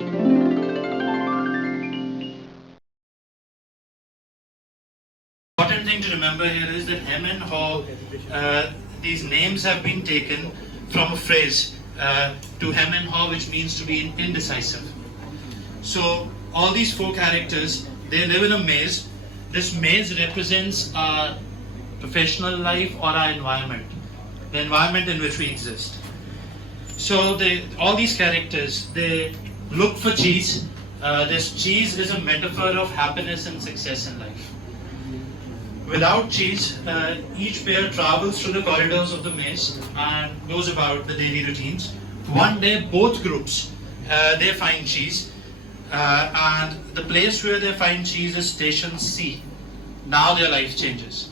Important thing to remember here is that hem and haw, these names have been taken from a phrase to hem and haw, which means to be indecisive. So all these four characters, they live in a maze. This maze represents our professional life or our environment, the environment in which we exist. So all these characters, they look for cheese. This cheese is a metaphor of happiness and success in life. Without cheese, each pair travels through the corridors of the maze and goes about the daily routines. One day, both groups, they find cheese, and the place where they find cheese is Station C. Now their life changes.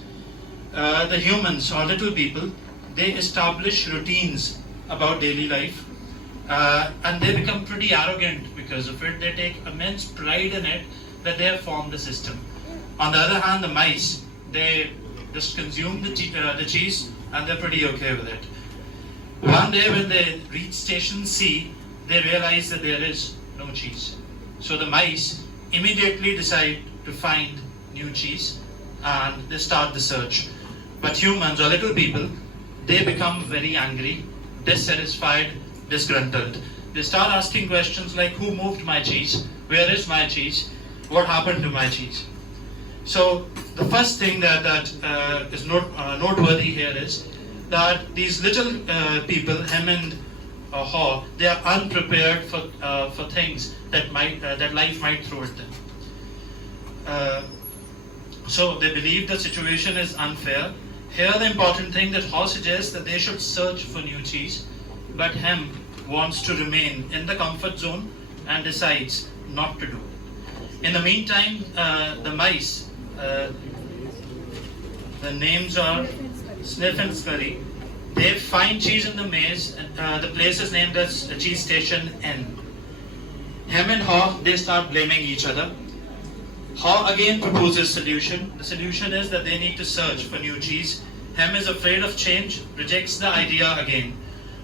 The humans or little people, they establish routines about daily life, and they become pretty arrogant because of it. They take immense pride in it that they have formed a system. On the other hand, the mice, they just consume the cheese and they're pretty okay with it. One day when they reach Station C, they realize that there is no cheese. So the mice immediately decide to find new cheese and they start the search. But humans or little people, they become very angry, dissatisfied, disgruntled. They start asking questions like, who moved my cheese? Where is my cheese? What happened to my cheese? So the first thing that is noteworthy here is that these little people, hem and haw, they are unprepared for things that life might throw at them. So they believe the situation is unfair. Here the important thing that haw suggests that they should search for new cheese, but hem wants to remain in the comfort zone and decides not to do it. In the meantime, the mice, the names are Sniff and Scurry. They find cheese in the maze. The place is named as Cheese Station N. Hem and haw, they start blaming each other. Haw again proposes solution. The solution is that they need to search for new cheese. Hem is afraid of change, rejects the idea again.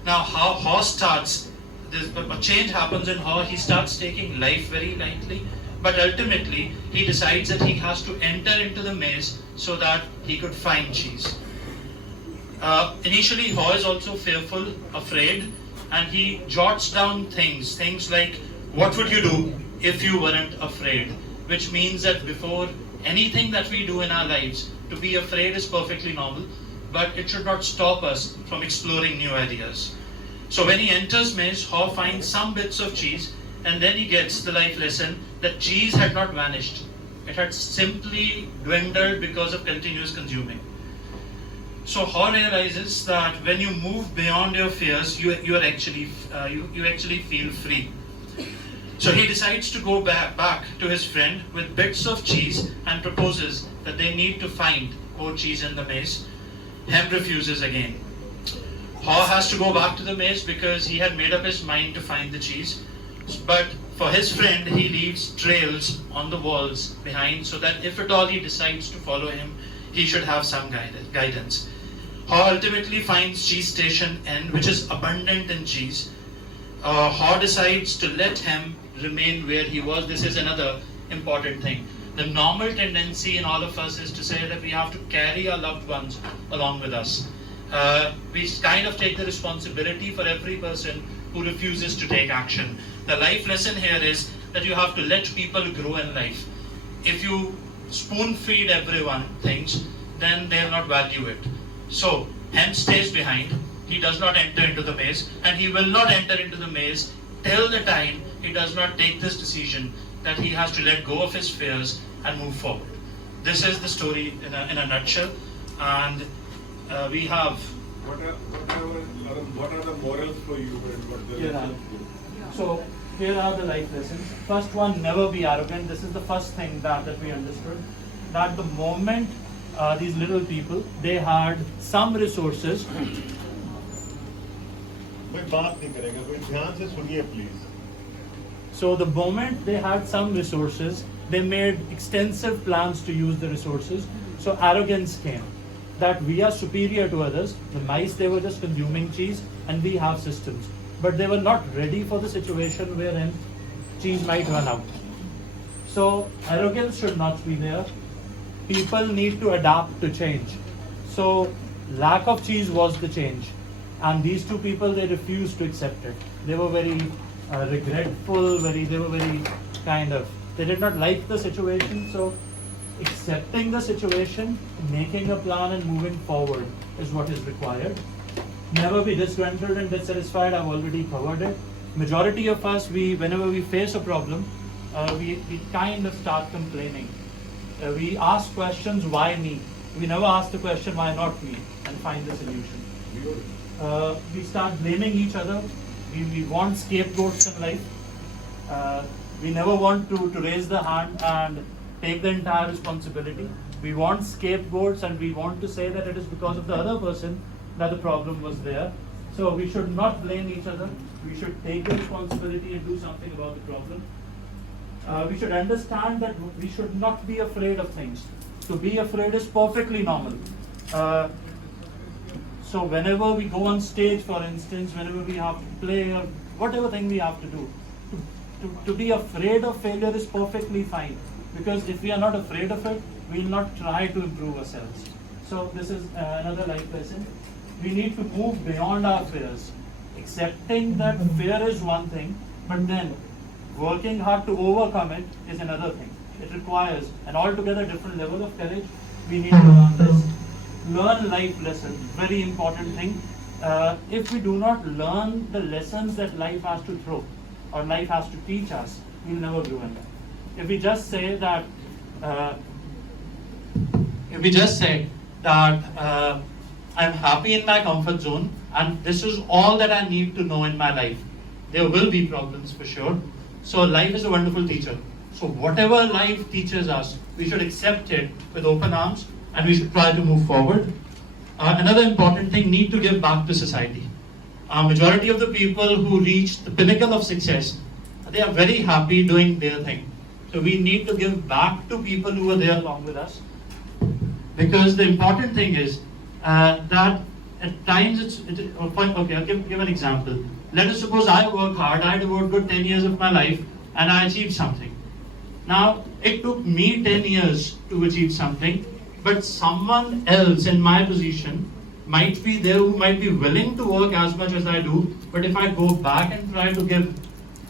Now haw starts, a change happens in haw. He starts taking life very lightly. But ultimately, he decides that he has to enter into the maze so that he could find cheese. Initially, haw is also fearful, afraid, and he jots down things like, what would you do if you weren't afraid? Which means that before anything that we do in our lives, to be afraid is perfectly normal, but it should not stop us from exploring new ideas. So when he enters maze, haw finds some bits of cheese, and then he gets the life lesson that cheese had not vanished. It had simply dwindled because of continuous consuming. So haw realizes that when you move beyond your fears, you actually feel free. So he decides to go back to his friend with bits of cheese and proposes that they need to find more cheese in the maze. Hem refuses again. Haw has to go back to the maze because he had made up his mind to find the cheese. But for his friend, he leaves trails on the walls behind so that if at all he decides to follow him, he should have some guidance. Haw ultimately finds Cheese Station N, which is abundant in cheese. Haw decides to let him remain where he was. This is another important thing. The normal tendency in all of us is to say that we have to carry our loved ones along with us. We kind of take the responsibility for every person who refuses to take action. The life lesson here is that you have to let people grow in life. If you spoon feed everyone things, then they'll not value it. So, hem stays behind. He does not enter into the maze, and he will not enter into the maze till the time he does not take this decision that he has to let go of his fears and move forward. This is the story in a nutshell, and we have. What are the morals for you? So here are the life lessons. First one, never be arrogant. This is the first thing that we understood. That the moment these little people, they had some resources. So the moment they had some resources, they made extensive plans to use the resources. So arrogance came, that we are superior to others. The mice, they were just consuming cheese, and we have systems. But they were not ready for the situation wherein cheese might run out. So arrogance should not be there. People need to adapt to change. So lack of cheese was the change, and these two people, they refused to accept it. They were very regretful. They were very they did not like the situation. So accepting the situation, making a plan, and moving forward is what is required. Never be disgruntled and dissatisfied. I've already covered it. Majority of us, whenever we face a problem, we kind of start complaining. We ask questions, why me? We never ask the question, why not me? And find the solution. We start blaming each other. We want scapegoats in life. We never want to raise the hand and take the entire responsibility. We want scapegoats, and we want to say that it is because of the other person that the problem was there. So we should not blame each other. We should take the responsibility and do something about the problem. We should understand that we should not be afraid of things. To be afraid is perfectly normal. So whenever we go on stage, for instance, whenever we have to play or whatever thing we have to do, to be afraid of failure is perfectly fine. Because if we are not afraid of it, we will not try to improve ourselves. So this is another life lesson. We need to move beyond our fears. Accepting that fear is one thing, but then working hard to overcome it is another thing. It requires an altogether different level of courage. We need to learn this. Learn life lessons, very important thing. If we do not learn the lessons that life has to throw or life has to teach us, we'll never grow in life. If we just say that, I'm happy in my comfort zone and this is all that I need to know in my life, there will be problems for sure. So life is a wonderful teacher. So whatever life teaches us, we should accept it with open arms and we should try to move forward. Another important thing, need to give back to society. Majority of the people who reach the pinnacle of success, they are very happy doing their thing. So we need to give back to people who are there along with us. Because the important thing is that at times okay, I'll give an example. Let us suppose I work hard, I devote good 10 years of my life and I achieved something. Now, it took me 10 years to achieve something, but someone else in my position might be there who might be willing to work as much as I do, but if I go back and try to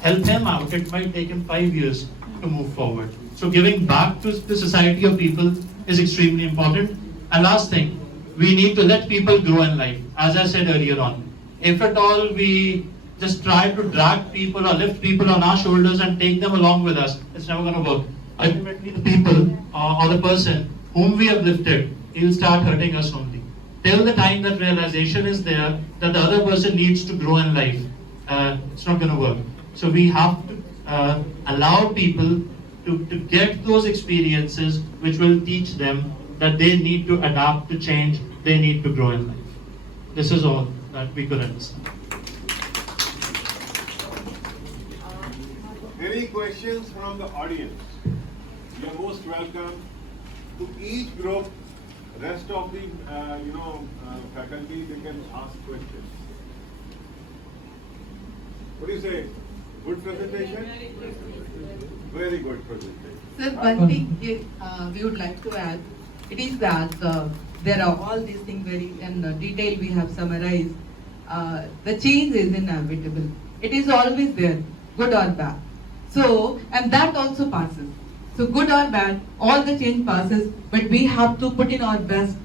help him out, it might take him 5 years to move forward. So giving back to the society of people is extremely important. And last thing, we need to let people grow in life. As I said earlier on, if at all we just try to drag people or lift people on our shoulders and take them along with us, it's never going to work. Ultimately, the people or the person whom we have lifted, he will start hurting us only. Till the time that realization is there that the other person needs to grow in life, it's not going to work. So we have to allow people to get those experiences which will teach them that they need to adapt to change, they need to grow in life. This is all that we could understand. Any questions from the audience? You are most welcome. To each group, rest of the faculty, they can ask questions. What do you say? Good presentation? Very good presentation. Sir, one thing we would like to add, it is that there are all these things very in detail we have summarized. The change is inevitable. It is always there, good or bad. So, and that also passes. So good or bad, all the change passes, but we have to put in our best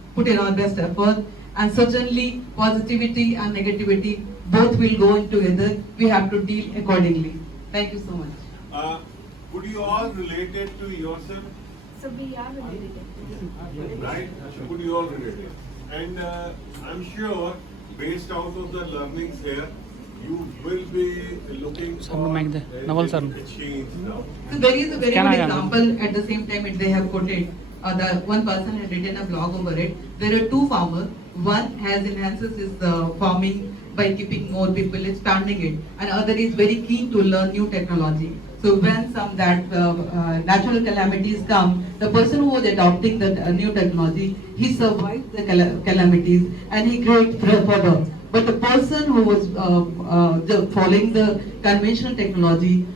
effort, and certainly positivity and negativity both will go in together. We have to deal accordingly. Thank you so much. Could you all relate it to yourself? So we are related. Right? Could you all relate it? And I'm sure, based out of the learnings here, you will be looking for a change now. So there is a very good example. At the same time, they have put it. The one person had written a blog over it. There are two farmers. One has enhances his farming by keeping more people, expanding it, and other is very keen to learn new technology. So when some natural calamities come, the person who was adopting the new technology, he survived the calamities and he grew further. But the person who was following the conventional technology,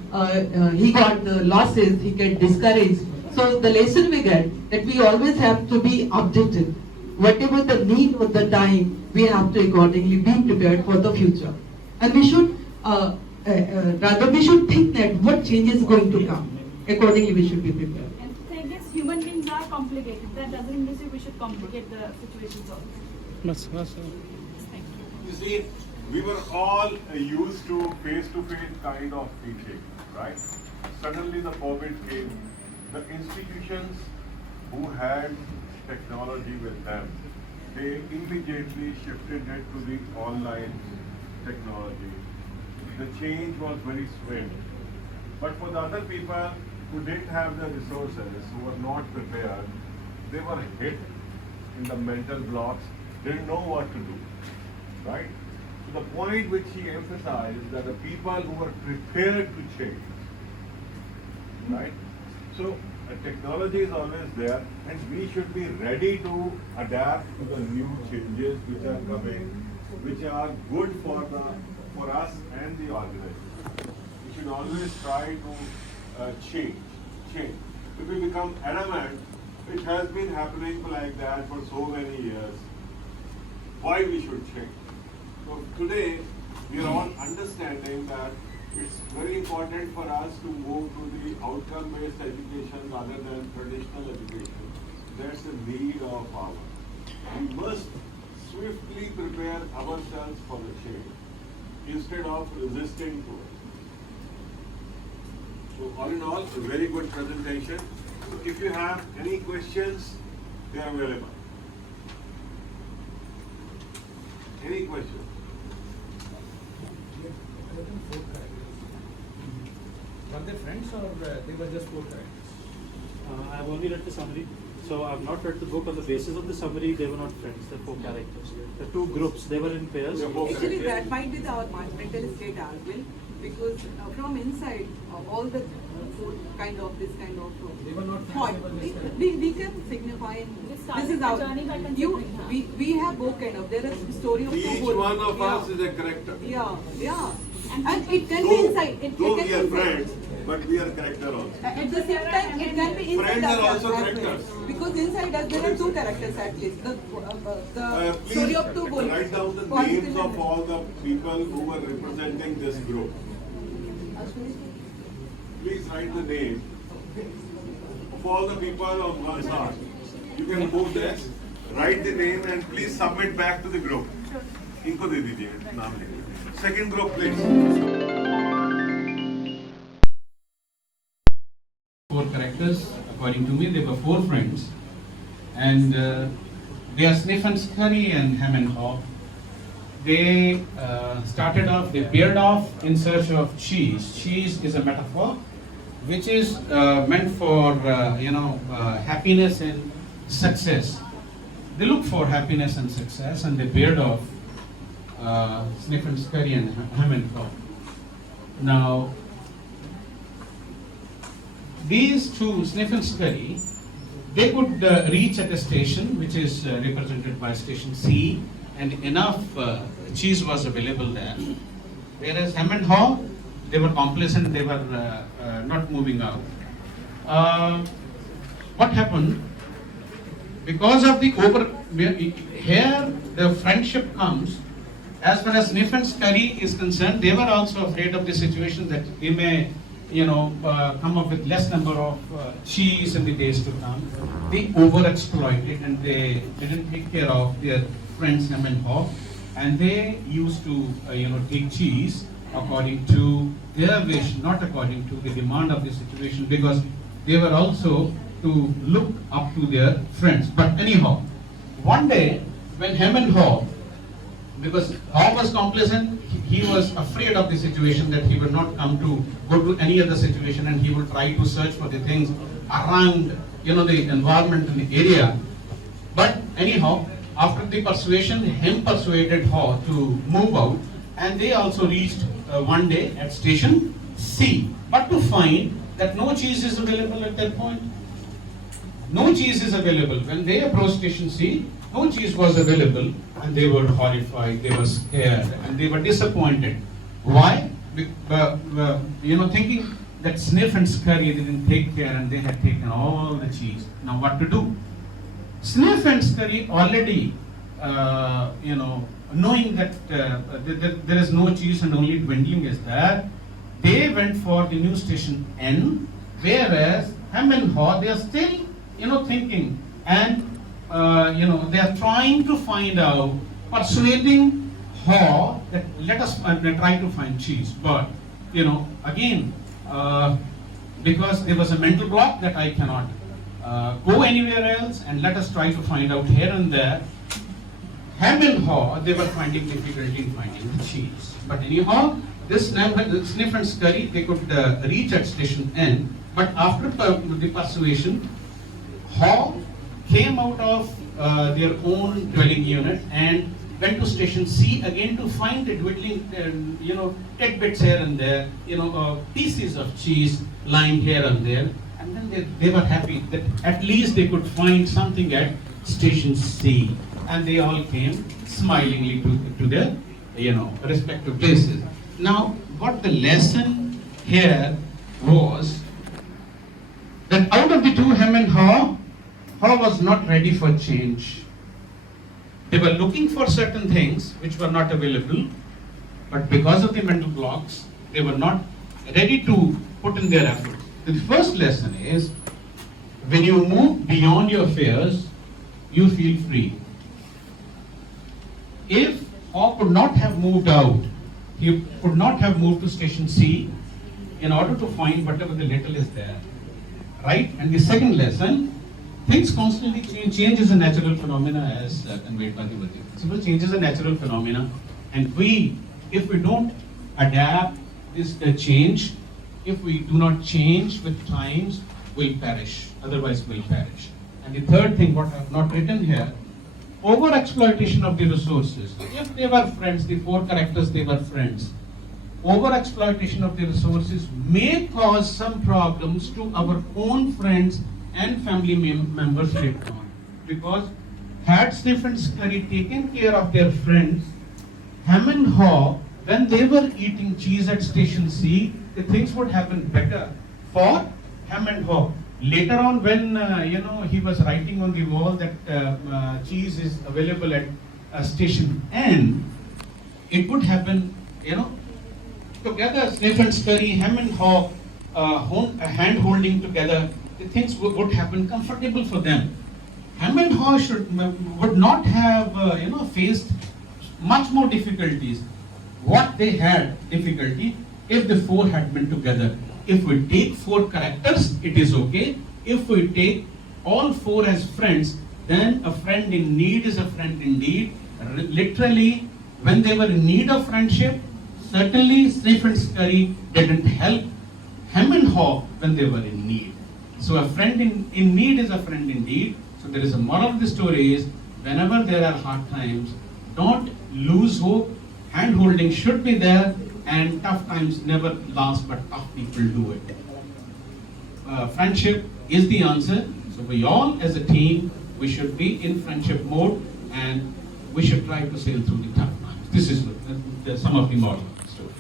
he got the losses, he get discouraged. So the lesson we get that we always have to be objective. Whatever the need of the time, we have to accordingly be prepared for the future. And we should, rather we should think that what change is going to come. Accordingly, we should be prepared. And I guess human beings are complicated. That doesn't mean we should complicate the situations also. You see, we were all used to face-to-face kind of teaching, right? Suddenly the COVID came. The institutions who had technology with them, they immediately shifted it to the online technology. The change was very swift. But for the other people who didn't have the resources, who were not prepared, they were hit in the mental blocks, didn't know what to do, right? So the point which he emphasized that the people who were prepared to change, right? So technology is always there, and we should be ready to adapt to the new changes which are coming, which are good for us and the organization. We should always try to change. If we become adamant, it has been happening like that for so many years, why we should change. So today, we are all understanding that it's very important for us to move to the outcome-based education rather than traditional education. That's the need of ours. We must swiftly prepare ourselves for the change instead of resisting to it. So all in all, a very good presentation. So if you have any questions, they are available. Any questions? Were they friends or they were just four characters? I've only read the summary, so I've not read the book. On the basis of the summary, they were not friends. They're four characters. The two groups, they were in pairs. Actually, that might be our mental state as well, because from inside, all the kind of They were not thought, friends. we can signify. This is our we have both kind of. There is a story of two Each both. one of us is a character. Yeah. And it can be inside. Though we are inside. friends, but we are character also. At the same time, it can be inside Friends are us also as well. characters. Because inside us there are two characters at least. The Please story of two bulls. write down the Positive names and of all the people who were representing this group. Please write the name of all the people on one chart. You can move this, write the name and please submit back to the group. इनको दे दीजिए नाम लिख. Second group, please. Four characters, according to me, they were four friends, and they are Sniff and Scurry and Hem and Haw. They started off, they paired off in search of cheese. Cheese is a metaphor which is meant for happiness and success. They look for happiness and success, and they paired off Sniff and Scurry and Hem and Haw. Now, these two, Sniff and Scurry, they could reach at a station which is represented by station C, and enough cheese was available there. Whereas Hem and Haw, they were complacent, they were not moving out. What happened? Because of the here the friendship comes. As far as Sniff and Scurry is concerned, they were also afraid of the situation that we may come up with less number of cheese in the days to come. They overexploited and they didn't take care of their friends Hem and Haw, and they used to take cheese according to their wish, not according to the demand of the situation, because they were also to look up to their friends. But anyhow, one day when Hem and Haw, because Haw was complacent, he was afraid of the situation that he would not come to go to any other situation, and he would try to search for the things around the environment in the area. But anyhow, after the persuasion, Hem persuaded Haw to move out, and they also reached one day at station C, but to find that no cheese is available at that point. No cheese is available. When they approached station C, no cheese was available, and they were horrified, they were scared, and they were disappointed. Why? Thinking that Sniff and Scurry didn't take care and they had taken all the cheese. Now what to do? Sniff and Scurry already, knowing that there is no cheese and only dwindling is there, they went for the new station N, whereas Hem and Haw, they are still, thinking, and they are trying to find out, persuading Haw that let us try to find cheese. But again, because there was a mental block that I cannot go anywhere else, and let us try to find out here and there. Hem and Haw, they were finding difficulty in finding the cheese. But anyhow, this Sniff and Scurry, they could reach at station N. But after the persuasion, Haw came out of their own dwelling unit and went to station C again to find the dwindling, tidbits here and there, pieces of cheese lying here and there. And then they were happy that at least they could find something at station C. And they all came smilingly to their, respective places. Now, what the lesson here was that out of the two, Hem and Haw was not ready for change. They were looking for certain things which were not available, but because of the mental blocks, they were not ready to put in their effort. The first lesson is, when you move beyond your fears, you feel free. If Haw could not have moved out, he could not have moved to station C in order to find whatever the little is there. Right? And the second lesson, things constantly change. Change is a natural phenomena, as conveyed by the principle. Change is a natural phenomena, and if we don't adapt this change, if we do not change with times, we'll perish. Otherwise, we'll perish. And the third thing, what I have not written here, over-exploitation of the resources. If they were friends, the four characters, they were friends. Over-exploitation of the resources may cause some problems to our own friends and family members later on. Because had Sniff and Scurry taken care of their friends, Hem and Haw, when they were eating cheese at station C, the things would happen better for Hem and Haw. Later on, when he was writing on the wall that cheese is available at station N, it would happen, together, Sniff and Scurry, Hem and Haw, hand holding together, the things would happen comfortable for them. Hem and Haw would not have faced much more difficulties. What they had difficulty if the four had been together. If we take four characters, it is okay. If we take all four as friends, then a friend in need is a friend indeed. Literally, when they were in need of friendship, certainly Sniff and Scurry didn't help Hem and Haw when they were in need. So a friend in need is a friend indeed. So there is a moral of the story is, whenever there are hard times, don't lose hope. Hand holding should be there, and tough times never last, but tough people do it. Friendship is the answer. So we all as a team, we should be in friendship mode, and we should try to sail through the tough times. This is some of the moral of the stories.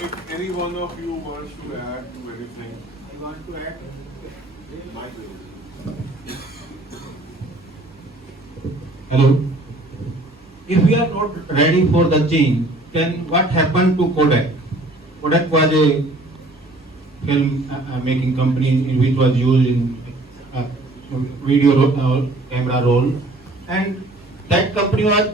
If any one of you wants to add to anything, you want to add? Mike. Hello. If we are not ready for the change, then what happened to Kodak? Kodak was a film making company in which was used in video camera roll, and that company was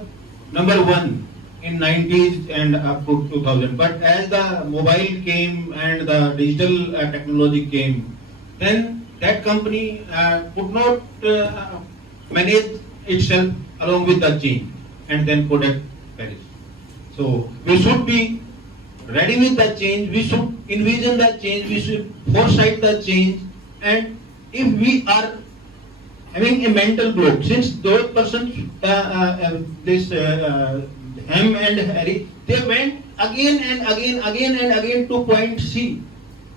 number one in 90s and up to 2000. But as the mobile came and the digital technology came, then that company could not manage itself along with the change, and then Kodak perished. So we should be ready with the change, we should envision the change, we should foresight the change, and if we are having a mental block, since those persons, Hem and Harry, they went again and again to point C.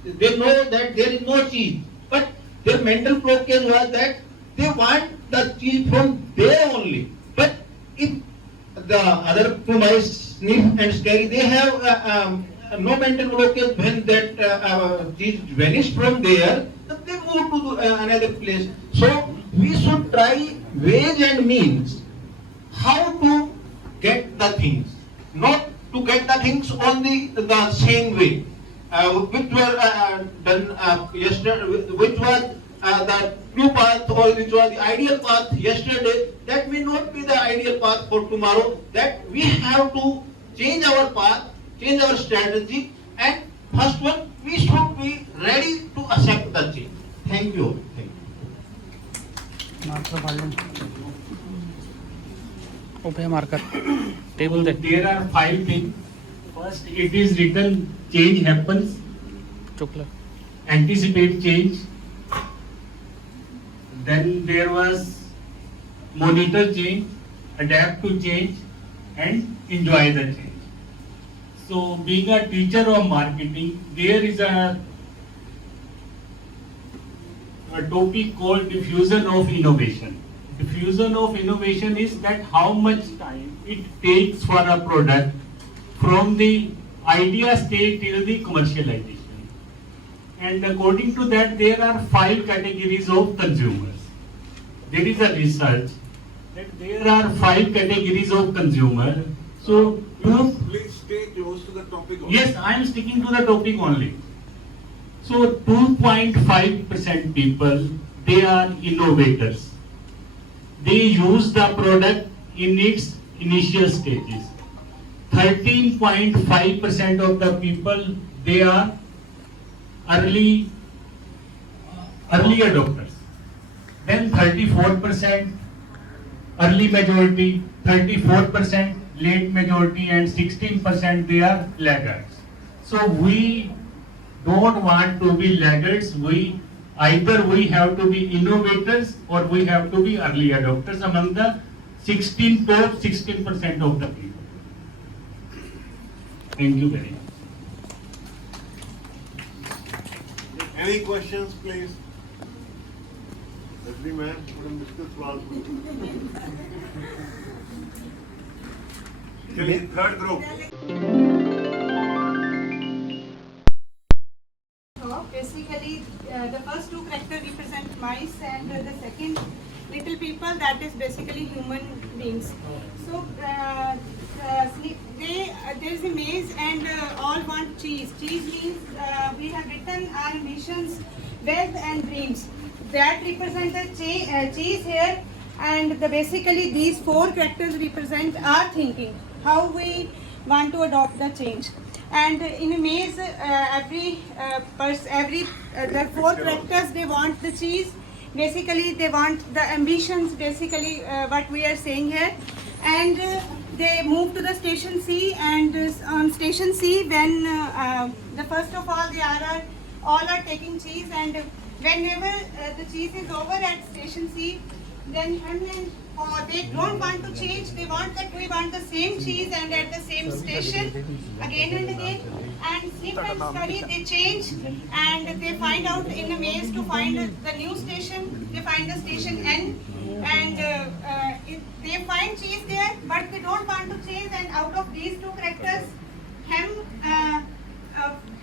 They know that there is no cheese, but their mental blockage was that they want the cheese from there only. But if the other two mice, Sniff and Scary, they have no mental blockage when that cheese vanished from there, then they move to another place. So we should try ways and means how to get the things, not to get the things on the same way, which were done yesterday, which was the true path or which was the ideal path yesterday. That may not be the ideal path for tomorrow. That we have to change our path, change our strategy, and first one, we should be ready to accept the change. Thank you. Thank you. There are 5 things. First, it is written, change happens. Anticipate change. Then there was monitor change, adapt to change, and enjoy the change. So, being a teacher of marketing, there is a topic called diffusion of innovation. Diffusion of innovation is that how much time it takes for a product from the idea stage till the commercialization. And according to that, there are 5 categories of consumers. There is a research that there are 5 categories of consumer. So, please stay close to the topic. yes, I am sticking to the topic only. So 2.5% people, they are innovators. They use the product in its initial stages. 13.5% of the people, they are early adopters. Then 34% early majority, 34% late majority, and 16% they are laggards. So we don't want to be laggards. Either we have to be innovators or we have to be early adopters among the 16% of the people. Thank you very much. Any questions, please? Every man put a Mr. Swal. Third group. So basically, the first 2 characters represent mice, and the second little people, that is basically human beings. So there's a maze, and all want cheese. Cheese means we have written our ambitions, wealth, and dreams. That represent the cheese here, and basically these 4 characters represent our thinking, how we want to adopt the change. And in a maze, the 4 characters, they want the cheese. Basically, they want the ambitions, basically what we are saying here. And they move to the station C, and on station C, when the first of all, they are all are taking cheese, and whenever the cheese is over at station C, then they don't want to change. They want that we want the same cheese and at the same station again and again. And Sniff and Scurry, they change, and they find out in a maze to find the new station. They find the station N, and they find cheese there, but they don't want to change. And out of these 2 characters,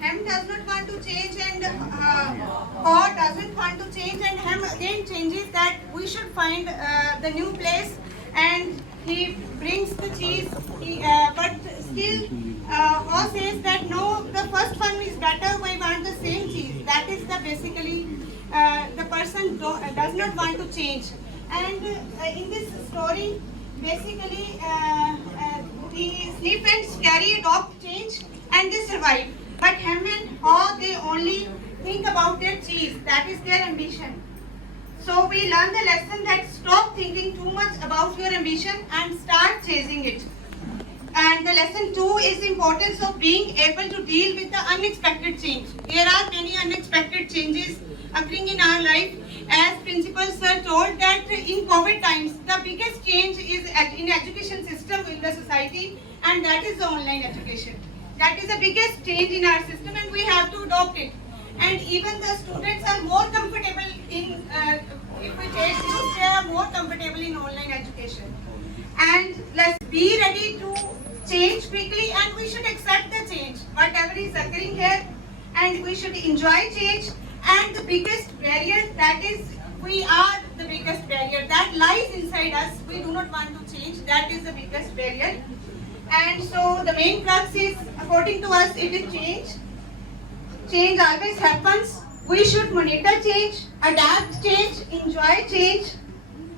Hem does not want to change, and Haw doesn't want to change, and Hem again changes that we should find the new place, and he brings the cheese, but still Haw says that no, the first one is better, we want the same cheese. That is the basically the person does not want to change. And in this story, basically the Sniff and Scary adopt change and they survive. But Hem and Haw, they only think about their cheese. That is their ambition. So we learn the lesson that stop thinking too much about your ambition and start chasing it. And the lesson 2 is importance of being able to deal with the unexpected change. There are many unexpected changes occurring in our life. As Principal Sir told that in COVID times, the biggest change is in education system in the society, and that is the online education. That is the biggest change in our system, and we have to adopt it. And even the students are more comfortable in if we take this, they are more comfortable in online education. And let's be ready to change quickly, and we should accept the change, whatever is occurring here, and we should enjoy change. And the biggest barrier, that is, we are the biggest barrier that lies inside us. We do not want to change. That is the biggest barrier. And so the main crux is, according to us, it is change. Change always happens. We should monitor change, adapt change, enjoy change,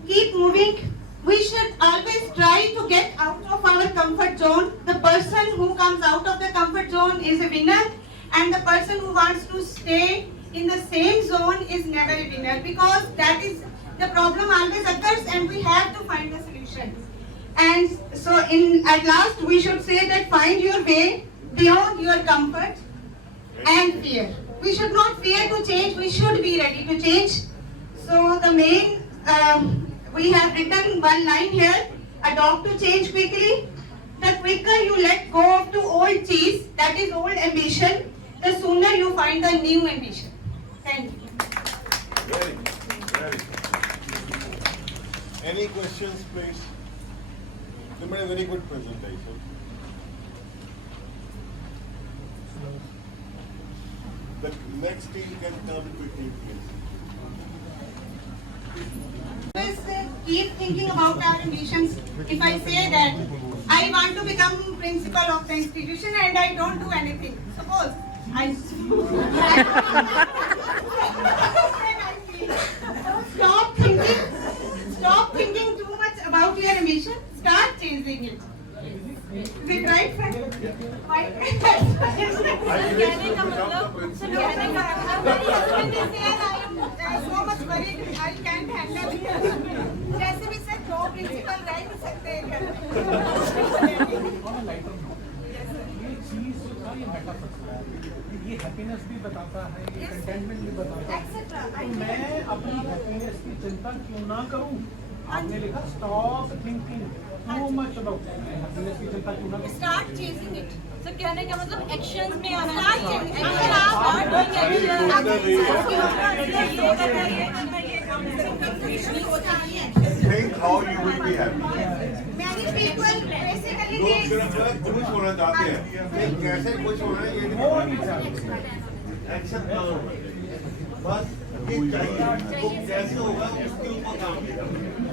keep moving. We should always try to get out of our comfort zone. The person who comes out of the comfort zone is a winner, and the person who wants to stay in the same zone is never a winner, because that is the problem always occurs, and we have to find a solution. And so at last we should say that find your way beyond your comfort and fear. We should not fear to change, we should be ready to change. So the main, we have written one line here, adopt to change quickly. The quicker you let go of the old cheese, that is old ambition, the sooner you find the new ambition. Thank you. Very good, very good. Any questions, please? You made a very good presentation. The next team can come quickly, please. Always keep thinking about our ambitions. If I say that I want to become principal of the institution and I don't do anything, suppose I stop thinking too much about your ambition, start chasing it. Is it right, friend? Right. So much worried, I can't handle it. जैसे भी sir दो principal रह नहीं सकते हैं घर ये happiness भी बताता है, ये कंटेंटमेंट भी बताता है। तो मैं अपनी हैप्पीनेस की चिंता क्यों ना करूं? आपने लिखा stop thinking too much about happiness की चिंता क्यों ना करूं? Start chasing it. सर कहने का मतलब एक्शंस में आना स्टार्ट चाहिए। Chasing Think how you will be happy. Many people basically लोग सिर्फ खुश होना चाहते हैं, लेकिन कैसे खुश होना है ये नहीं जानते। एक्शन ना हो, बस ये चाहिए। वो कैसे होगा उसके ऊपर काम किया।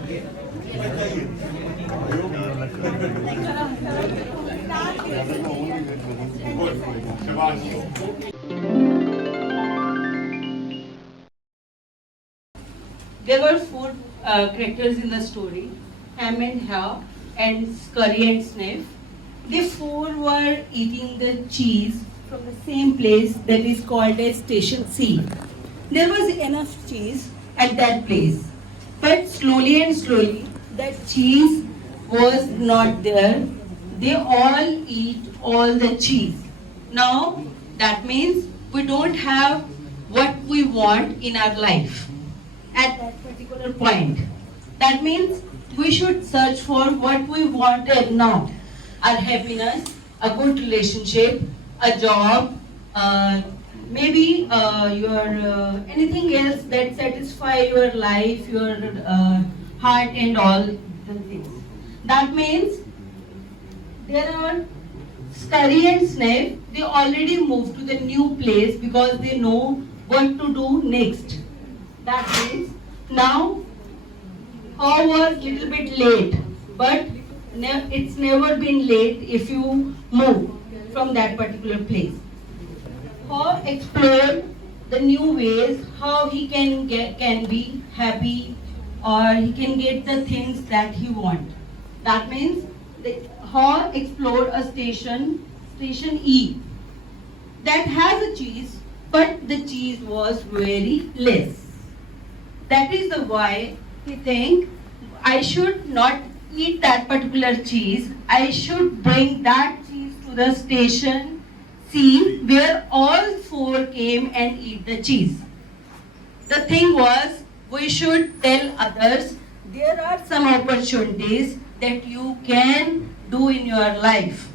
ये चाहिए। Good. शाबाश। There were four characters in the story: Ham and Haw, and Scurry and Sniff. The four were eating the cheese from the same place that is called as Station C. There was enough cheese at that place, but slowly and slowly that cheese was not there. They all eat all the cheese. Now that means we don't have what we want in our life at that particular point. That means we should search for what we wanted now. Our happiness, a good relationship, a job, maybe your anything else that satisfy your life, your heart and all the things. That means there are Scurry and Sniff, they already moved to the new place because they know what to do next. That means now Haw was little bit late, but it's never been late if you move from that particular place. Haw explored the new ways how he can be happy, or he can get the things that he wants. That means Haw explored a station E, that has a cheese, but the cheese was very less. That is the why he think I should not eat that particular cheese. I should bring that cheese to the station C, where all four came and eat the cheese. The thing was, we should tell others there are some opportunities that you can do in your life.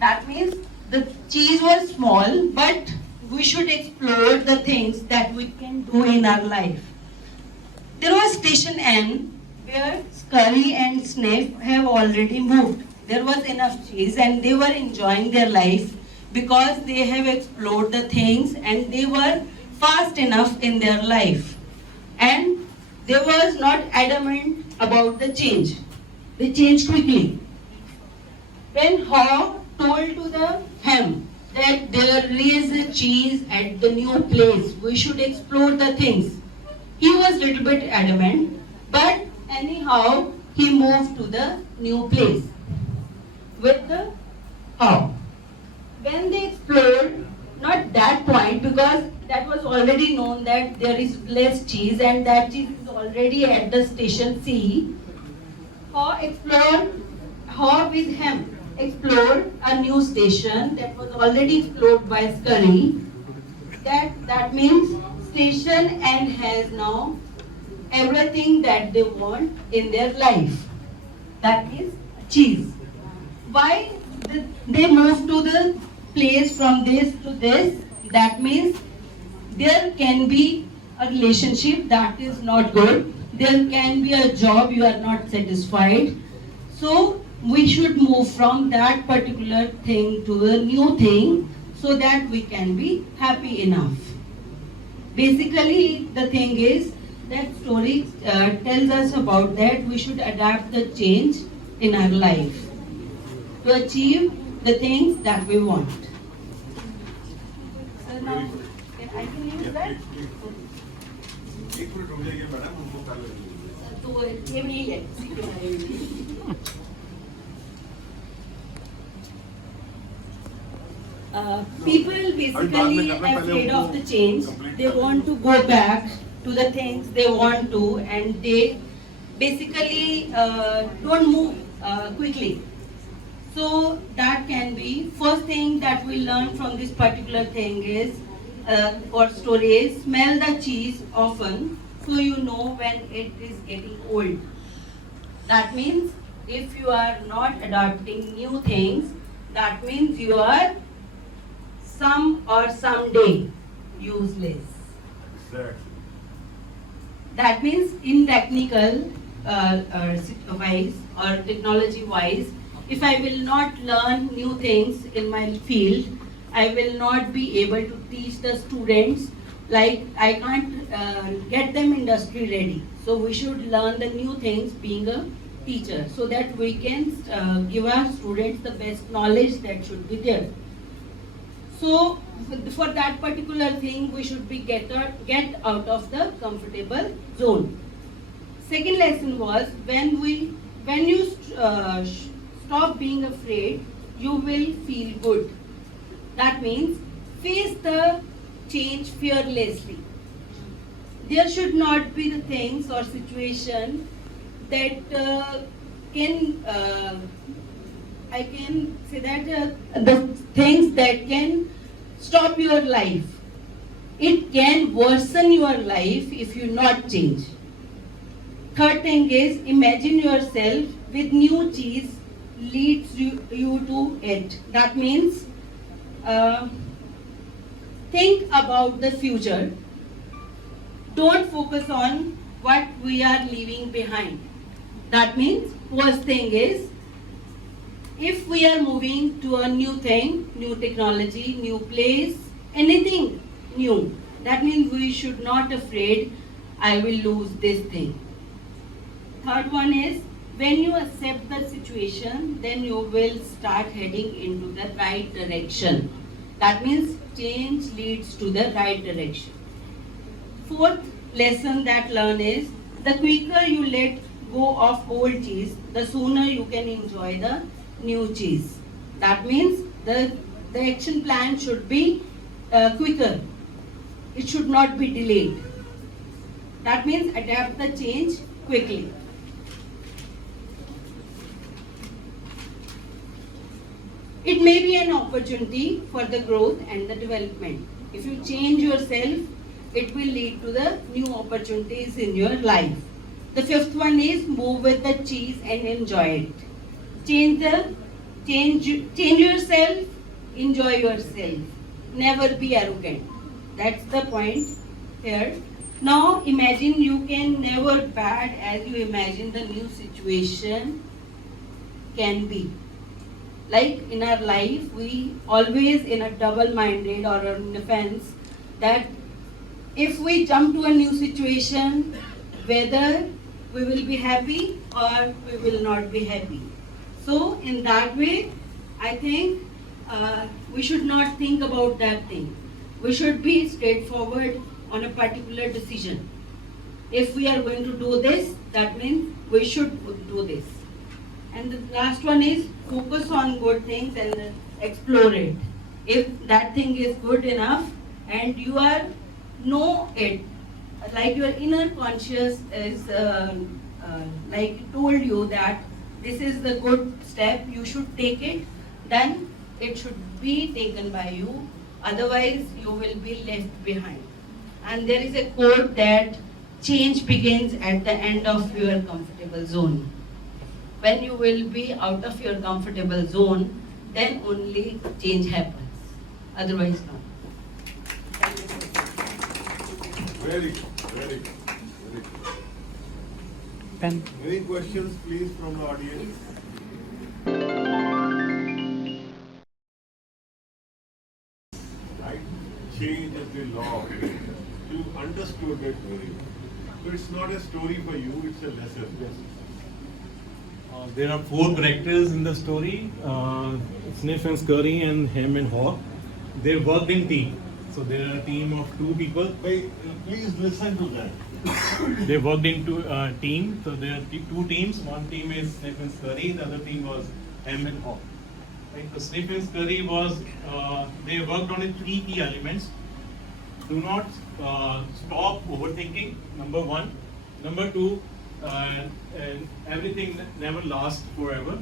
That means the cheese was small, but we should explore the things that we can do in our life. There was station N where Scully and Snape have already moved. There was enough cheese and they were enjoying their life because they have explored the things and they were fast enough in their life. And they was not adamant about the change. They changed quickly. When Haw told to the Ham that there is a cheese at the new place, we should explore the things. He was little bit adamant, but anyhow he moved to the new place with the Haw. When they explored, not that point because that was already known that there is less cheese and that cheese is already at the station C. Haw with Ham explored a new station that was already explored by Scully. That means station N has now everything that they want in their life. That is cheese. Why they move to the place from this to this? That means there can be a relationship that is not good. There can be a job you are not satisfied. So we should move from that particular thing to a new thing so that we can be happy enough. Basically, the thing is that story tells us about that we should adapt the change in our life to achieve the things that we want. So now, I can use that? People basically afraid of the change. They want to go back to the things they want to, and they basically don't move quickly. So that can be first thing that we learn from this particular thing is or story is smell the cheese often so you know when it is getting old. That means if you are not adopting new things, that means you are someday useless. Exactly. That means in technical wise or technology wise, if I will not learn new things in my field, I will not be able to teach the students. Like I can't get them industry ready. So we should learn the new things being a teacher so that we can give our students the best knowledge that should be there. So for that particular thing, we should be get out of the comfortable zone. Second lesson was when you stop being afraid, you will feel good. That means face the change fearlessly. There should not be the things or situation that I can say that the things that can stop your life. It can worsen your life if you not change. Third thing is imagine yourself with new cheese leads you to it. That means think about the future. Don't focus on what we are leaving behind. That means first thing is if we are moving to a new thing, new technology, new place, anything new, that means we should not afraid I will lose this thing. Third one is when you accept the situation, then you will start heading into the right direction. That means change leads to the right direction. Fourth lesson that learn is the quicker you let go of old cheese, the sooner you can enjoy the new cheese. That means the action plan should be quicker. It should not be delayed. That means adapt the change quickly. It may be an opportunity for the growth and the development. If you change yourself, it will lead to the new opportunities in your life. The fifth one is move with the cheese and enjoy it. Change yourself, enjoy yourself. Never be arrogant. That's the point here. Now imagine you can never bad as you imagine the new situation can be. Like in our life, we always in a double-minded or on the fence that if we jump to a new situation, whether we will be happy or we will not be happy. So in that way, I think we should not think about that thing. We should be straightforward on a particular decision. If we are going to do this, that means we should do this. And the last one is focus on good things and explore it. If that thing is good enough and you are know it, like your inner conscious is like told you that this is the good step, you should take it, then it should be taken by you. Otherwise, you will be left behind. And there is a quote that change begins at the end of your comfortable zone. When you will be out of your comfortable zone, then only change happens. Otherwise, no. Very good, very good, very good. Any questions, please, from the audience? Right? Change is the law of change. You understood it very well. So it's not a story for you, it's a lesson. Yes. There are 4 characters in the story, Sniff and Scurry and Hem and Haw. They worked in team. So they are a team of 2 people. Wait, please listen to that. They worked into a team. So there are 2 teams. One team is Sniff and Scurry. The other team was Hem and Haw. Right? So Sniff and Scurry was, they worked on 3 key elements. Do not stop overthinking, number 1. Number 2, everything never lasts forever.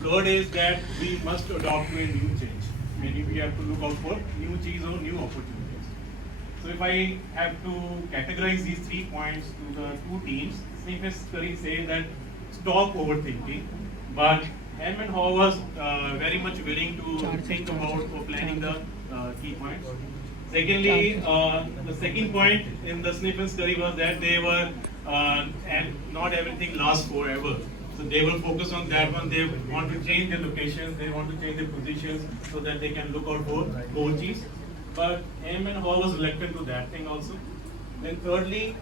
Third is that we must adopt to a new change. Meaning we have to look out for new change or new opportunities. So if I have to categorize these 3 points to the 2 teams, Sniff and Scurry say that stop overthinking, but Hem and Haw was very much willing to think about or planning the key points. Secondly, the second point in the Sniff and Scurry was that they were, and not everything lasts forever. So they will focus on that one. They want to change their locations, they want to change their positions so that they can look out for goal cheese. But Hem and Haw was reluctant to that thing also. Then thirdly,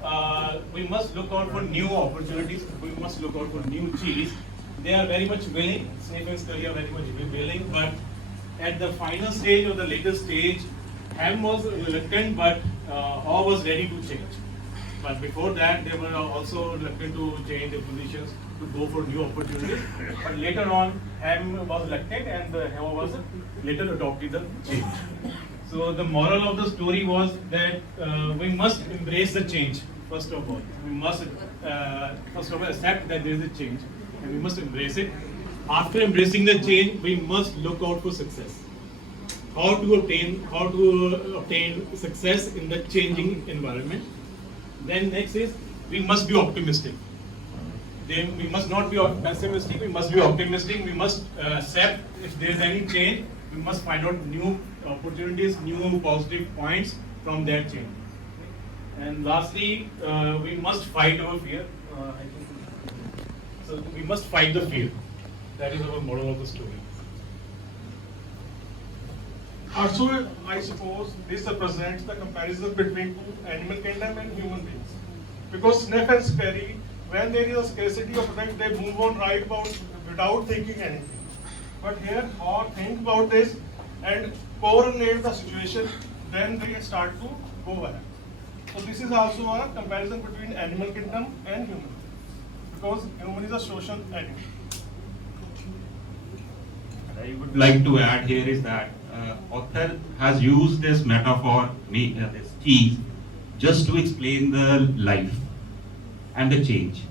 we must look out for new opportunities. We must look out for new cheese. They are very much willing. Sniff and Scurry are very much willing, but at the final stage or the later stage, Hem was reluctant, but Haw was ready to change. But before that, they were also reluctant to change their positions to go for new opportunities. But later on, Hem was reluctant, and Haw was later adopted the change. So the moral of the story was that we must embrace the change. First of all, we must first of all accept that there is a change, and we must embrace it. After embracing the change, we must look out for success. How to obtain success in the changing environment. Then next is we must be optimistic. Then we must not be pessimistic. We must be optimistic. We must accept if there is any change. We must find out new opportunities, new positive points from that change. And lastly, we must fight our fear. So we must fight the fear. That is our moral of the story. Also, I suppose this represents the comparison between 2 animal kingdom and human beings. Because Sniff and Scurry, when there is a scarcity of product, they move on right about without thinking anything. But here, Haw think about this and correlate the situation, then they start to go ahead. So this is also a comparison between animal kingdom and human, because human is a social animal. I would like to add here is that author has used this metaphor, this cheese, just to explain the life and the change.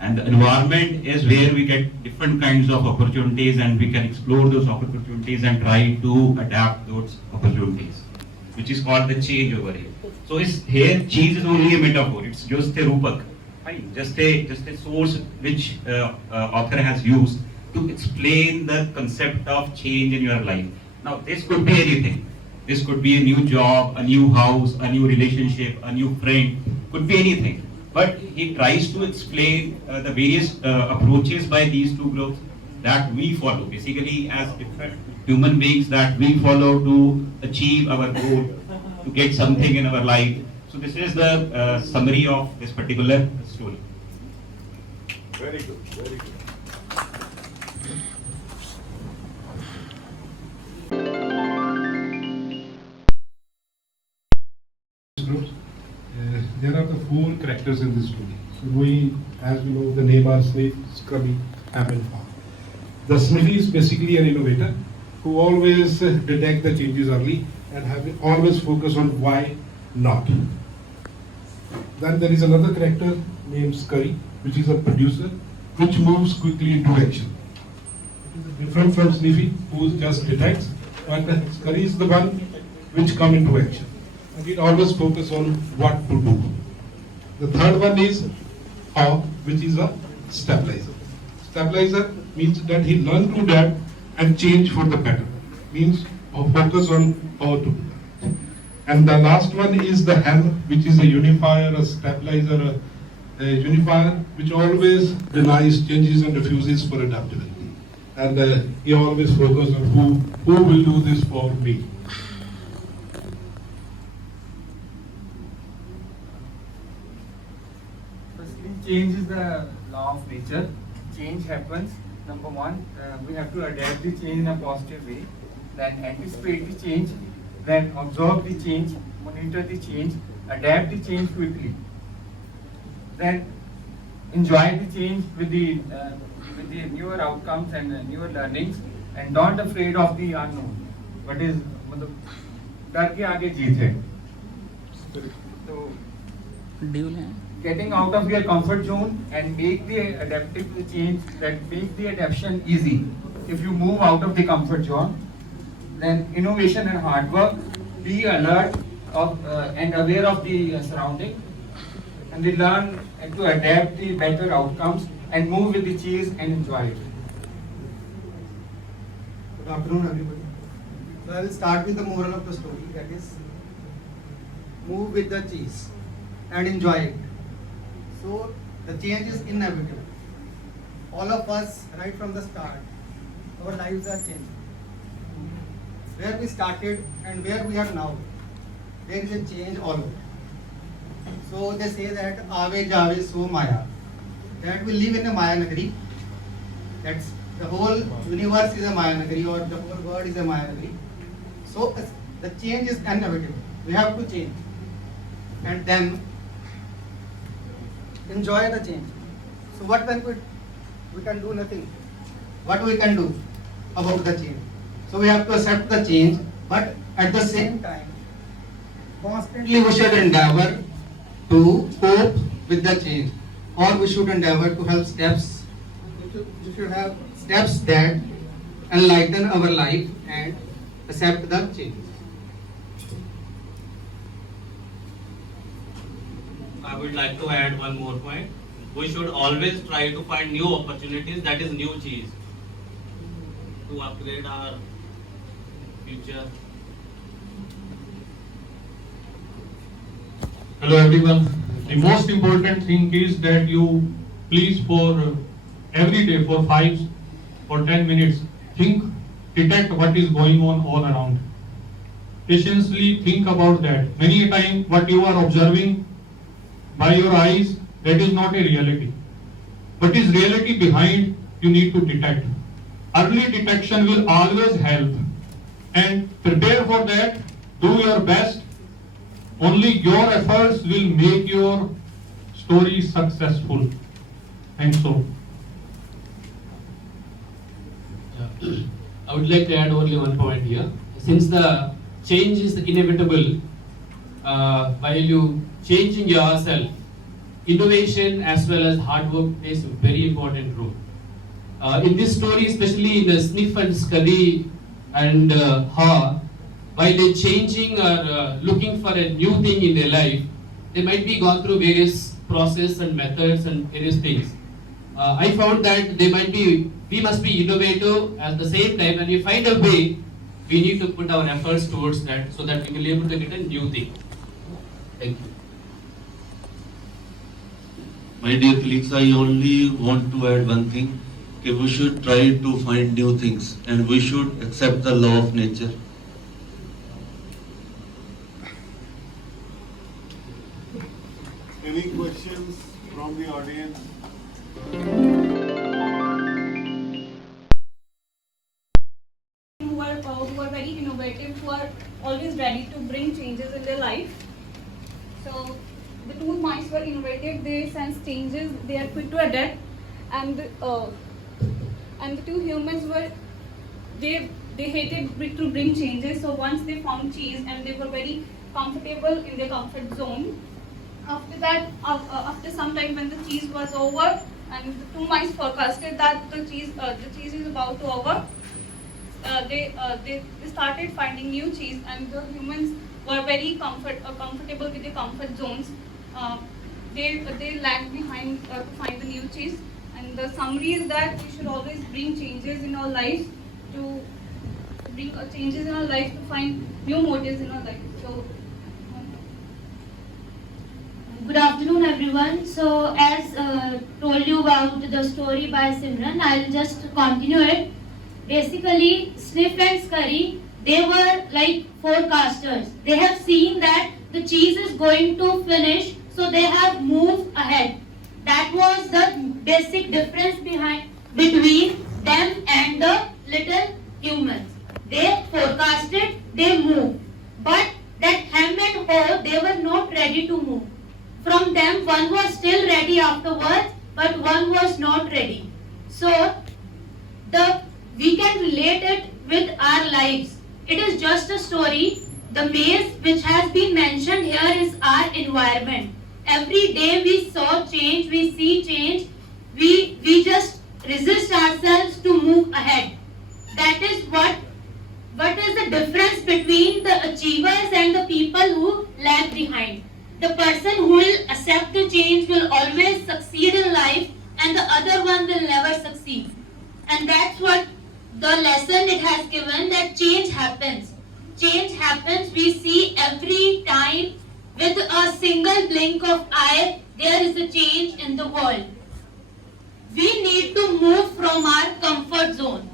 And the environment is where we get different kinds of opportunities, and we can explore those opportunities and try to adapt those opportunities, which is called the change over here. So here cheese is only a metaphor, it's just a rupak, fine, just a source which author has used to explain the concept of change in your life. Now this could be anything. This could be a new job, a new house, a new relationship, a new friend, could be anything. But he tries to explain the various approaches by these two groups that we follow, basically as different human beings that we follow to achieve our goal, to get something in our life. So this is the summary of this particular story. Very good, very good. Groups. There are the four characters in this story. So as we know, the name are Sniff, Scrubby, Ham and Farm. The Sniffy is basically an innovator who always detect the changes early and have always focus on why not. Then there is another character named Scurry, which is a producer, which moves quickly into action. It is different from Sniffy, who just detects, but Scurry is the one which come into action. And it always focus on what to do. The third one is How, which is a stabilizer. Stabilizer means that he learn to adapt and change for the better. Means focus on how to do that. And the last one is the Ham, which is a unifier, a stabilizer, a unifier, which always denies changes and refuses for adaptability. And he always focus on who will do this for me. Change is the law of nature. Change happens. Number one, we have to adapt the change in a positive way, then anticipate the change, then observe the change, monitor the change, adapt the change quickly, then enjoy the change with the newer outcomes and newer learnings, and don't afraid of the unknown. What is डर के आगे जीत है. So getting out of your comfort zone and make the adaptive change, that make the adaptation easy. If you move out of the comfort zone, then innovation and hard work, be alert of and aware of the surrounding, and they learn to adapt the better outcomes and move with the cheese and enjoy it. Good afternoon, everybody. So I will start with the moral of the story, that is, move with the cheese and enjoy it. So the change is inevitable. All of us, right from the start, our lives are changing. Where we started and where we are now, there is a change all over. So they say that Ave Jave So Maya, that we live in a Maya Nagari. That's the whole universe is a Maya Nagari, or the whole world is a Maya Nagari. So the change is inevitable. We have to change, and then enjoy the change. So what then we can do nothing. What we can do about the change? So we have to accept the change, but at the same time, constantly we should endeavor to cope with the change, or we should endeavor to have steps. We should have steps that enlighten our life and accept the change. I would like to add one more point. We should always try to find new opportunities, that is new cheese, to upgrade our future. Hello everyone. The most important thing is that you please for every day for 5 or 10 minutes detect what is going on all around. Patiently think about that. Many a time what you are observing by your eyes, that is not a reality. What is reality behind, you need to detect. Early detection will always help. And prepare for that, do your best. Only your efforts will make your story successful. And so. I would like to add only one point here. Since the change is inevitable, while you changing yourself, innovation as well as hard work plays a very important role. In this story, especially in the Sniff and Scurry and Ha, while they're changing or looking for a new thing in their life, they might be gone through various process and methods and various things. I found that we must be innovative at the same time, and we find a way we need to put our efforts towards that so that we will be able to get a new thing. Thank you. My dear colleagues, I only want to add one thing. Okay, we should try to find new things and we should accept the law of nature. Any questions from the audience? Who are very innovative, who are always ready to bring changes in their life. So the two minds were innovative, they sense changes, they are quick to adapt, and the two humans were they hated to bring changes. So once they found cheese and they were very comfortable in their comfort zone. After that, after some time when the cheese was over and the two mice forecasted that the cheese is about to over, they started finding new cheese, and the humans were very comfortable with the comfort zones. They lagged behind to find the new cheese. And the summary is that we should always bring changes in our lives to find new motives in our life. So. Good afternoon, everyone. So, as told you about the story by Simran, I'll just continue it. Basically, Sniff and Scurry, they were like forecasters. They have seen that the cheese is going to finish, so they have moved ahead. That was the basic difference between them and the little humans. They forecasted, they moved. But that Ham and Ho, they were not ready to move. From them, one was still ready afterwards, but one was not ready. So, we can relate it with our lives. It is just a story. The maze which has been mentioned here is our environment. Every day we saw change, we see change, we just resist ourselves to move ahead. That is what is the difference between the achievers and the people who lag behind. The person who will accept the change will always succeed in life, and the other one will never succeed. And that's what the lesson it has given, that change happens. Change happens, we see every time with a single blink of eye, there is a change in the world. We need to move from our comfort zone.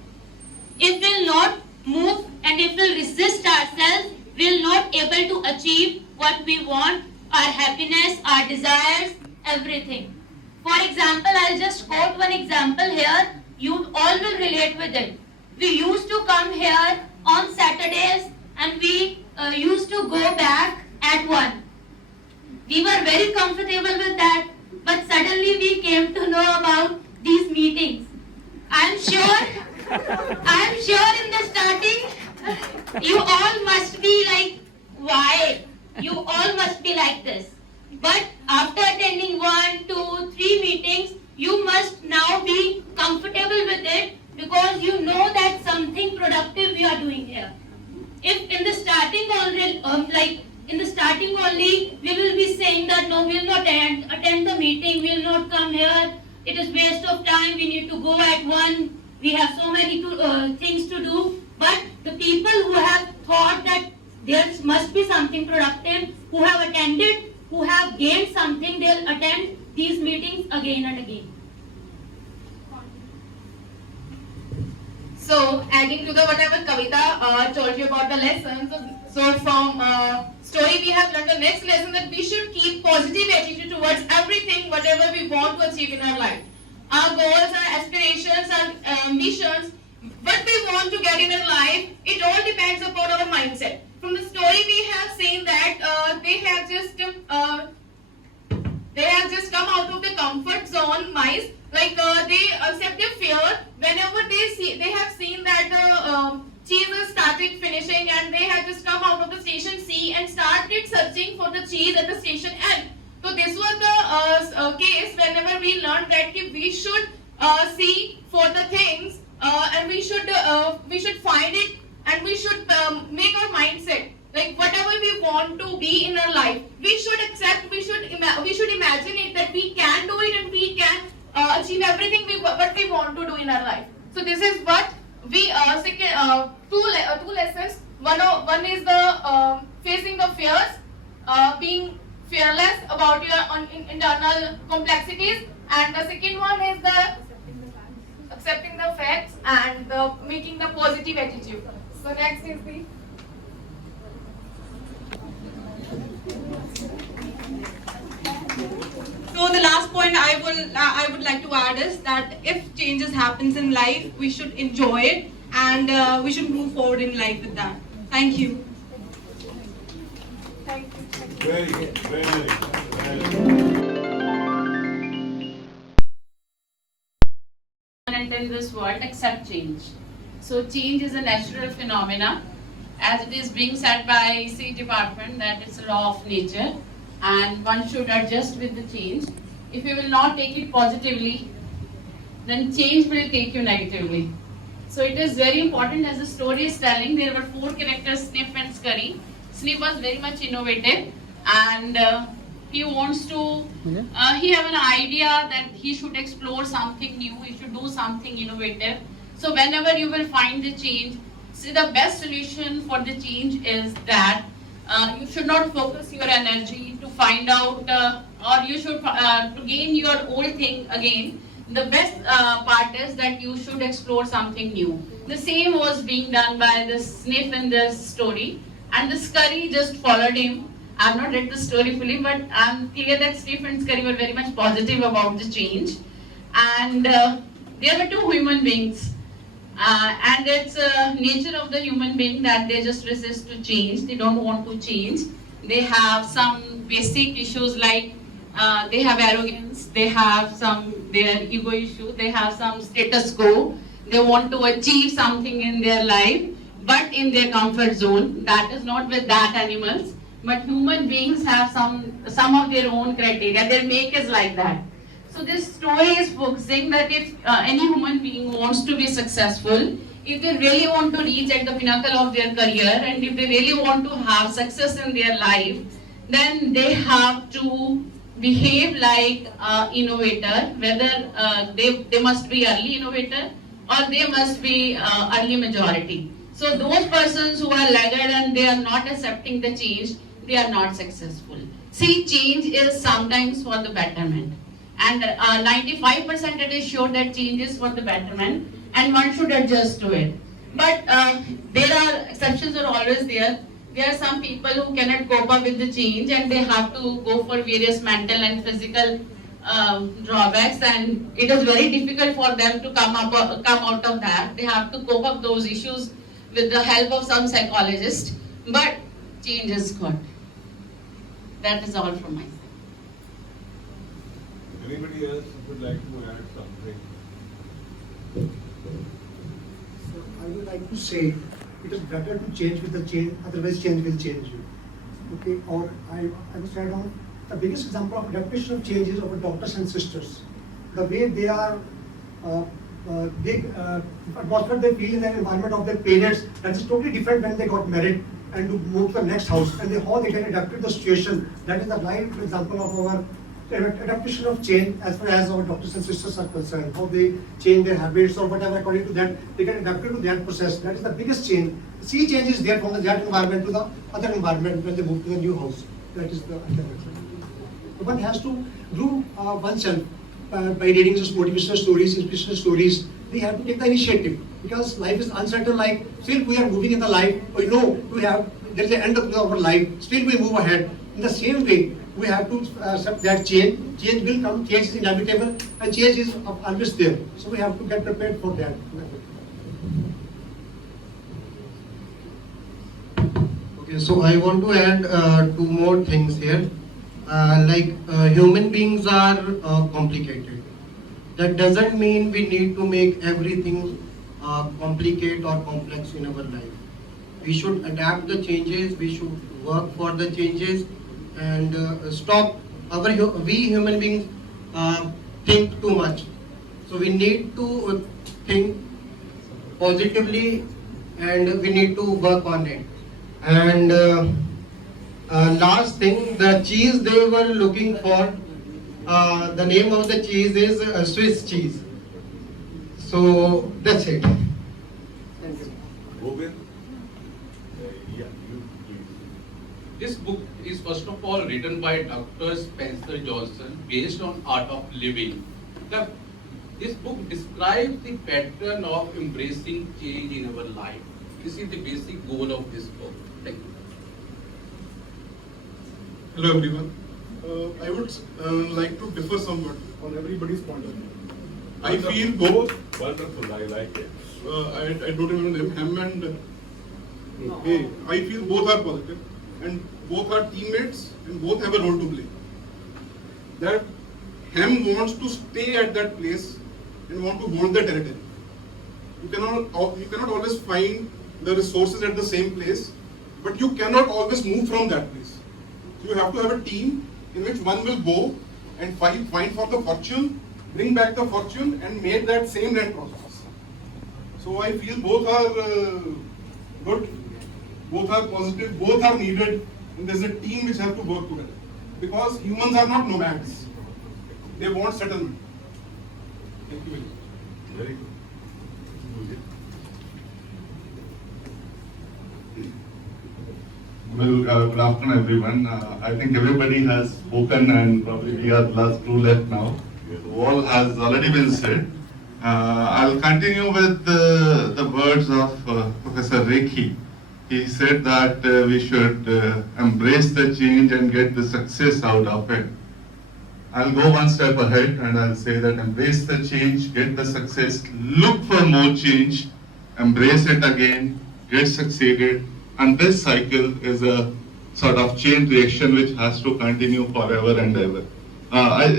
If we'll not move and if we'll resist ourselves, we'll not able to achieve what we want, our happiness, our desires, everything. For example, I'll just quote one example here. You all will relate with it. We used to come here on Saturdays and we used to go back at 1. We were very comfortable with that, but suddenly we came to know about these meetings. I'm sure in the starting, you all must be like, why? You all must be like this. But after attending 1, 2, 3 meetings, you must now be comfortable with it because you know that something productive we are doing here. If in the starting only, we will be saying that no, we will not attend the meeting, we will not come here, it is waste of time, we need to go at 1, we have so many things to do. But the people who have thought that there must be something productive, who have attended, who have gained something, they'll attend these meetings again and again. So, adding to the whatever Kavita told you about the lessons, so from story we have learned the next lesson that we should keep positive attitude towards everything, whatever we want to achieve in our life. Our goals, our aspirations, our ambitions, what we want to get in our life, it all depends upon our mindset. From the story we have seen that they have just come out of the comfort zone, mice. Like they accept their fear whenever they have seen that the cheese has started finishing, and they have just come out of the station C and started searching for the cheese at the station N. So this was the case whenever we learned that we should see for the things and we should find it, and we should make our mindset like whatever we want to be in our life. We should accept. We should imagine it that we can do it and we can achieve everything what we want to do in our life. So this is what we two lessons. One is the facing the fears, being fearless about your internal complexities, and the second one is the accepting the facts and making the positive attitude. So next is the So the last point I would like to add is that if changes happens in life, we should enjoy it and we should move forward in life with that. Thank you. Very good, very good. In this world accept change. So change is a natural phenomena, as it is being said by C department that it's a law of nature and one should adjust with the change. If you will not take it positively, then change will take you negatively. So it is very important, as the story is telling, there were 4 characters, Sniff and Scurry. Sniff was very much innovative and he wants to, he have an idea that he should explore something new, he should do something innovative. So whenever you will find the change, see the best solution for the change is that you should not focus your energy to find out or you should to gain your old thing again. The best part is that you should explore something new. The same was being done by the Sniff in this story, and the Scurry just followed him. I have not read the story fully, but I'm clear that Sniff and Scurry were very much positive about the change. And there were 2 human beings. And it's nature of the human being that they just resist to change. They don't want to change. They have some basic issues like they have arrogance, they have their ego issue, they have some status quo. They want to achieve something in their life, but in their comfort zone. That is not with that animals, but human beings have some of their own criteria. Their make is like that. So this story is focusing that if any human being wants to be successful, if they really want to reach at the pinnacle of their career and if they really want to have success in their life, then they have to behave like innovator, whether they must be early innovator or they must be early majority. So those persons who are laggard and they are not accepting the change, they are not successful. See, change is sometimes for the betterment. And 95% it is sure that change is for the betterment and one should adjust to it. But there are exceptions are always there. There are some people who cannot cope up with the change and they have to go for various mental and physical drawbacks, and it is very difficult for them to come out of that. They have to cope up those issues with the help of some psychologist. But change is good. That is all from my side. Anybody else would like to add something? So I would like to say it is better to change with the change, otherwise change will change you. Okay, or I was add on the biggest example of adaptation of change is our daughters and sisters. The way they are atmosphere they feel in the environment of their parents, that is totally different when they got married and to move to the next house, and how they can adapt to the situation. That is the right example of our adaptation of change as far as our daughters and sisters are concerned. How they change their habits or whatever according to that, they can adapt to that process. That is the biggest change. See, change is there from that environment to the other environment when they move to the new house. That is the one has to groom oneself by reading these motivational stories, inspirational stories. They have to take the initiative because life is uncertain. Like still we are moving in the life. We know there is an end of our life. Still we move ahead. In the same way, we have to accept that change. Change will come. Change is inevitable, and change is always there. So we have to get prepared for that. Okay, so I want to add 2 more things here. Human beings are complicated. That doesn't mean we need to make everything complicated or complex in our life. We should adapt the changes. We should work for the changes and stop we human beings think too much. So we need to think positively and we need to work on it. And last thing, the cheese they were looking for, the name of the cheese is Swiss cheese. So that's it. This book is first of all written by Dr. Spencer Johnson based on Art of Living. This book describes the pattern of embracing change in our life. This is the basic goal of this book. Thank you. Hello everyone. I would like to differ somewhat on everybody's point of view. I feel both. Wonderful, I like it. I don't remember him and Hey. I feel both are positive and both are teammates and both have a role to play. That Hem wants to stay at that place and want to hold the territory. You cannot always find the resources at the same place, but you cannot always move from that place. So you have to have a team in which one will go and find for the fortune, bring back the fortune and make that same land prosperous. So I feel both are good, both are positive, both are needed, and there's a team which has to work together. Because humans are not nomads. They want settlement. Thank you very much. Very good. Well, good afternoon, everyone. I think everybody has spoken, and probably we are the last two left now. All has already been said. I'll continue with the words of Professor Rekhi. He said that we should embrace the change and get the success out of it. I'll go one step ahead and I'll say that embrace the change, get the success, look for more change, embrace it again, get succeeded, and this cycle is a sort of chain reaction which has to continue forever and ever.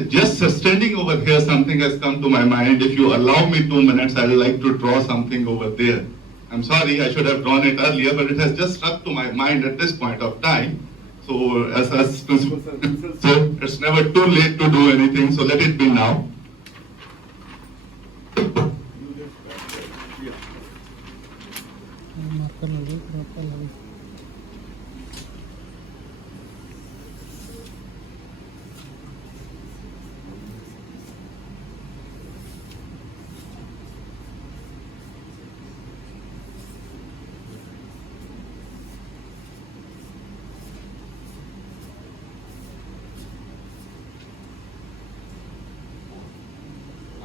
Just standing over here, something has come to my mind. If you allow me 2 minutes, I would like to draw something over there. I'm sorry, I should have drawn it earlier, but it has just struck to my mind at this point of time. So, as principal said, it's never too late to do anything, so let it be now.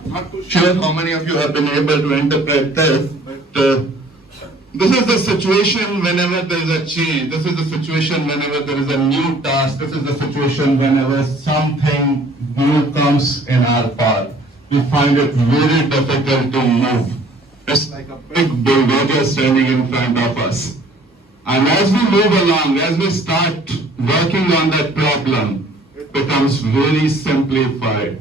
I'm not too sure how many of you have been able to interpret this, but this is the situation whenever there is a change. This is the situation whenever there is a new task. This is the situation whenever something new comes in our path. We find it very difficult to move. It's like a big bulldozer standing in front of us. And as we move along, as we start working on that problem, it becomes very simplified.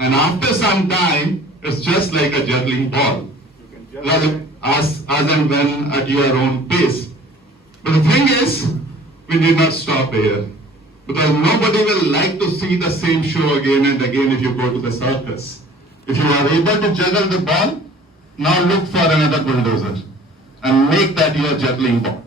And after some time, it's just like a juggling ball. As and when at your own pace. But the thing is, we did not stop here. Because nobody will like to see the same show again and again if you go to the circus. If you are able to juggle the ball, now look for another bulldozer and make that your juggling ball.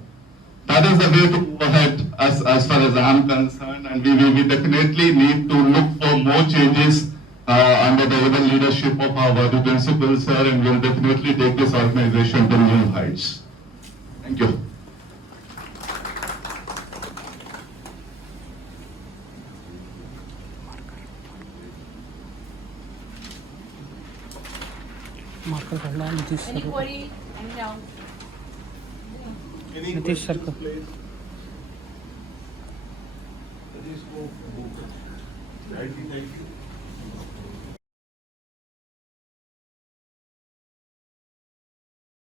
That is the way to go ahead as far as I am concerned, and we definitely need to look for more changes under the able leadership of our worthy principal, sir, and we will definitely take this organization to new heights. Thank you. Anybody? Any down? Nitish Sharma. Thank you.